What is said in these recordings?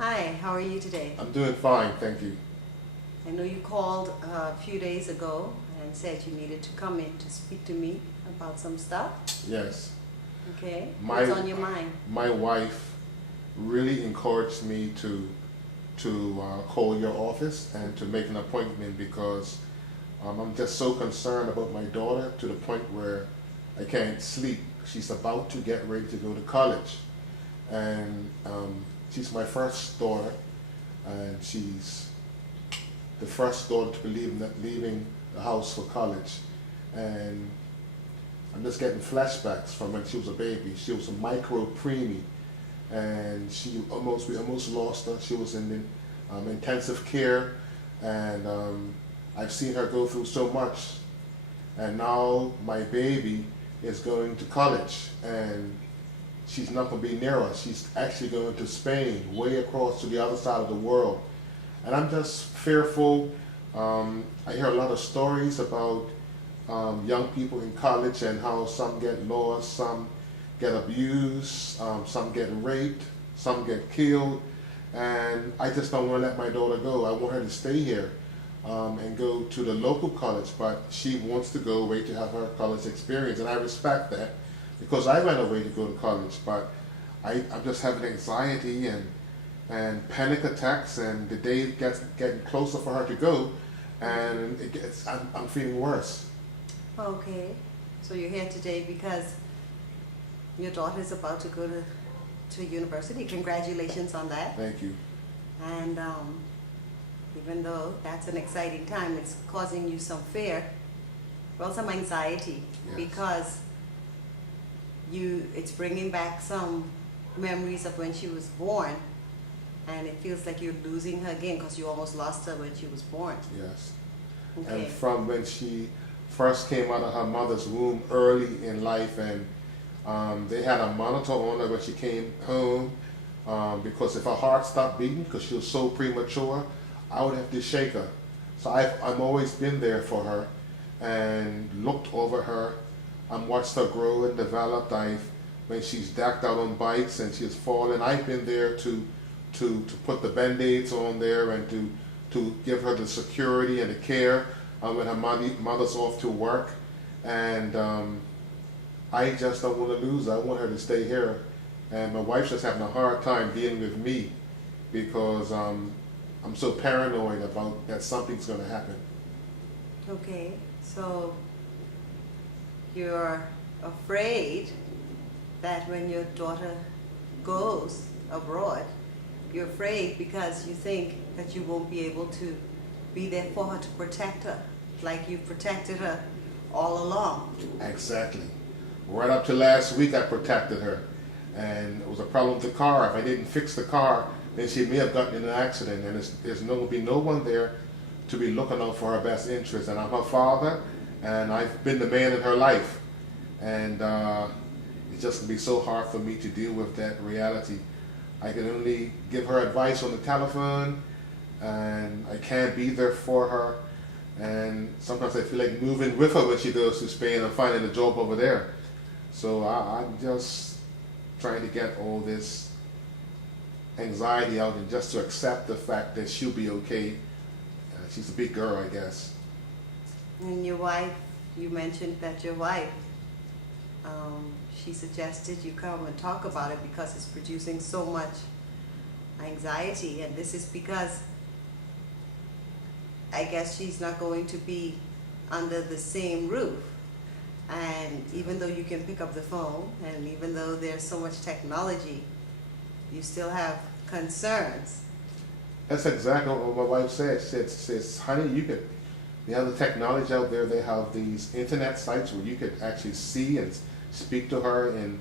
Hi, how are you today? I'm doing fine, thank you. I know you called a few days ago and said you needed to come in to speak to me about some stuff. Yes, Okay, my what's on your mind? my wife really encouraged me to call your office and to make an appointment because I'm just so concerned about my daughter to the point where I can't sleep. She's about to get ready to go to college, and she's my first daughter, and she's the first daughter to be leaving the house for college, and I'm just getting flashbacks from when she was a baby. She was a micro preemie, and we almost lost her. She was in the intensive care, and I've seen her go through so much. And now my baby is going to college, and she's not going to be near us. She's actually going to Spain, way across to the other side of the world. And I'm just fearful. I hear a lot of stories about young people in college and how some get lost, some get abused, some get raped, some get killed. And I just don't want to let my daughter go. I want her to stay here and go to the local college, but she wants to go away to have her college experience. And I respect that because I went away to go to college, but I'm just having anxiety and panic attacks, and the day gets getting closer for her to go, and I'm feeling worse. Okay, so you're here today because your daughter is about to go to university. Congratulations on that. Thank you. And even though that's an exciting time, it's causing you some fear, well, some anxiety, Yes. because it's bringing back some memories of when she was born, and it feels like you're losing her again because you almost lost her when she was born. Yes. Okay. And from when she first came out of her mother's womb early in life, and they had a monitor on her when she came home, because if her heart stopped beating because she was so premature, I would have to shake her. So I've always been there for her and looked over her. Watched her grow and develop. When she's decked out on bikes and she's fallen, I've been there to put the band-aids on there and to give her the security and the care when her mother's off to work. And I just don't want to lose her. I want her to stay here. And my wife's just having a hard time dealing with me because I'm so paranoid about that something's going to happen. Okay, so you're afraid that when your daughter goes abroad, you're afraid because you think that you won't be able to be there for her to protect her, like you protected her all along. Exactly. Right up to last week, I protected her, and it was a problem with the car. If I didn't fix the car, then she may have gotten in an accident, and there's no be no one there to be looking out for her best interest. And I'm her father, and I've been the man in her life, and it's just gonna be so hard for me to deal with that reality. I can only give her advice on the telephone, and I can't be there for her. And sometimes I feel like moving with her when she goes to Spain and finding a job over there. So I'm just trying to get all this anxiety out and just to accept the fact that she'll be okay. She's a big girl, I guess. And your wife, you mentioned that your wife, she suggested you come and talk about it because it's producing so much anxiety, and this is because I guess she's not going to be under the same roof. And even though you can pick up the phone, and even though there's so much technology, you still have concerns. That's exactly what my wife said. She says, honey, they have the technology out there. They have these internet sites where you could actually see and speak to her and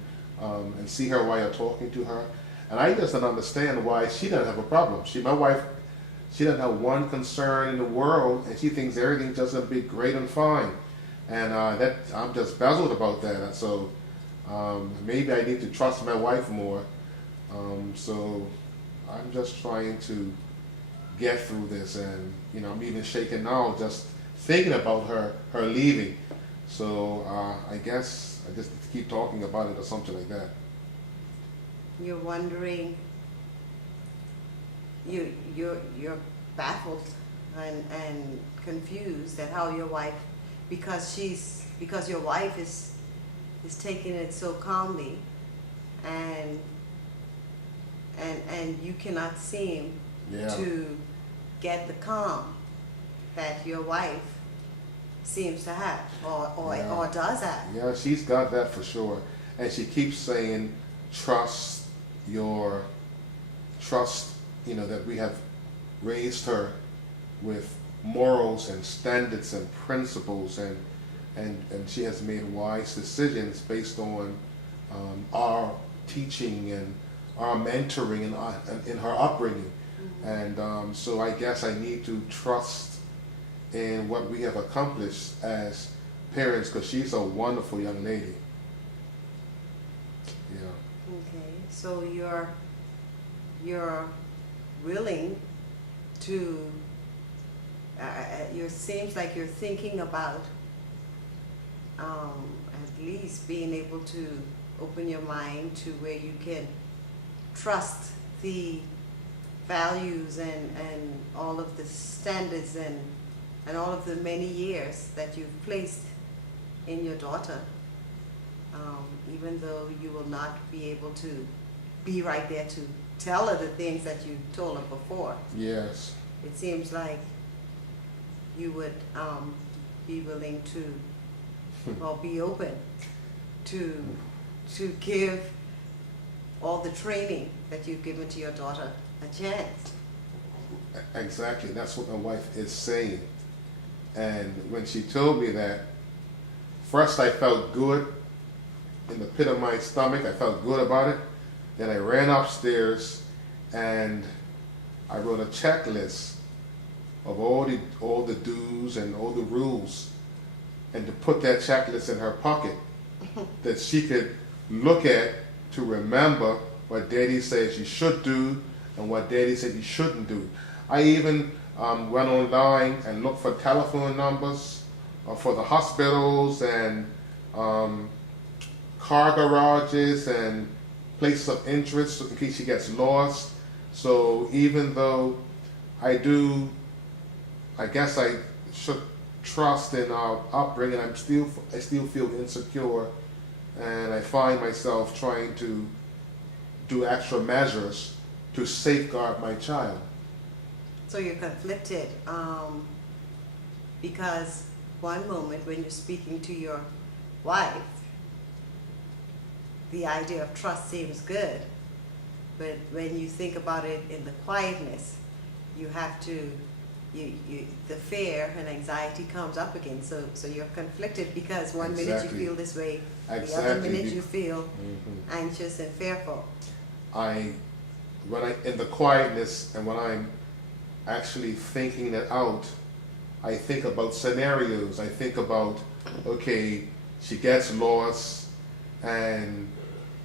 see her while you're talking to her. And I just don't understand why she doesn't have a problem. My wife, she doesn't have one concern in the world, and she thinks everything's just gonna be great and fine. And that I'm just puzzled about that. And so maybe I need to trust my wife more. So I'm just trying to get through this, and I'm even shaking now just thinking about her leaving. So I guess I just keep talking about it or something like that. You're wondering you're baffled and confused at how your wife, because your wife is taking it so calmly, and you cannot seem Yeah. to get the calm that your wife seems to have, Yeah. or does have. Yeah, she's got that for sure. And she keeps saying, trust, that we have raised her with morals and standards and principles, and she has made wise decisions based on our teaching and our mentoring and in her upbringing. And so I guess I need to trust in what we have accomplished as parents, because she's a wonderful young lady. Yeah. Okay, so you're willing to, seems like you're thinking about at least being able to open your mind to where you can trust the values and all of the standards and all of the many years that you've placed in your daughter, even though you will not be able to be right there to tell her the things that you told her before. Yes. It seems like you would be willing to, or be open to give all the training that you've given to your daughter a chance. Exactly. That's what my wife is saying. And when she told me that, first I felt good in the pit of my stomach. I felt good about it. Then I ran upstairs and I wrote a checklist of all the do's and all the rules, and to put that checklist in her pocket that she could look at to remember what Daddy says you should do and what Daddy said you shouldn't do. I even went online and looked for telephone numbers for the hospitals and car garages and places of interest in case she gets lost. So even though I guess I should trust in our upbringing, I still feel insecure, and I find myself trying to do extra measures to safeguard my child. So you're conflicted, because one moment when you're speaking to your wife, the idea of trust seems good, but when you think about it in the quietness, you have to, the fear and anxiety comes up again. So you're conflicted, because one minute you Exactly. feel this way, the other Exactly. minute you feel anxious and fearful. In the quietness and when I'm actually thinking it out, I think about scenarios. I think about, okay, she gets lost and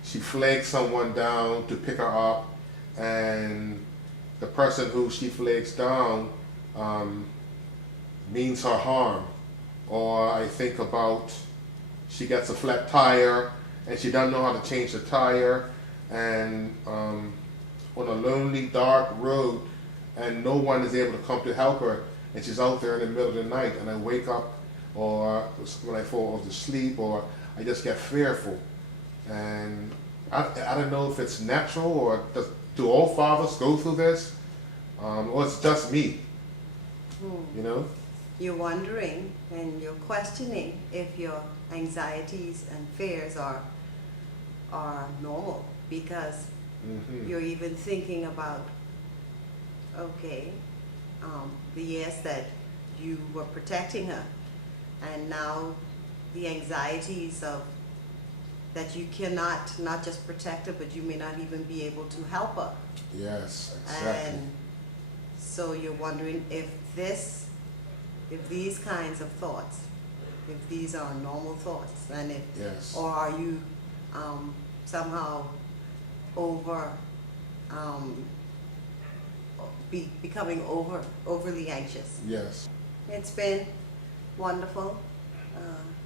she flags someone down to pick her up, and the person who she flags down means her harm. Or I think about she gets a flat tire and she doesn't know how to change the tire, and on a lonely dark road, and no one is able to come to help her, and she's out there in the middle of the night, and I wake up, or when I fall off to sleep, or I just get fearful. And I don't know if it's natural, or do all fathers go through this, or it's just me, you know? You're wondering and you're questioning if your anxieties and fears are normal, because you're even thinking about, okay, the years that you were protecting her, and now the anxieties of that you cannot not just protect her, but you may not even be able to help her. Yes, exactly. And so you're wondering if these kinds of thoughts, if these are normal thoughts, and if, Yes. or are you somehow becoming overly anxious. Yes. It's been wonderful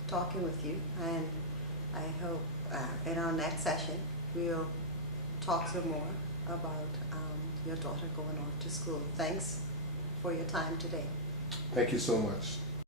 talking with you, and I hope in our next session we'll talk some more about your daughter going off to school. Thanks for your time today. Thank you so much.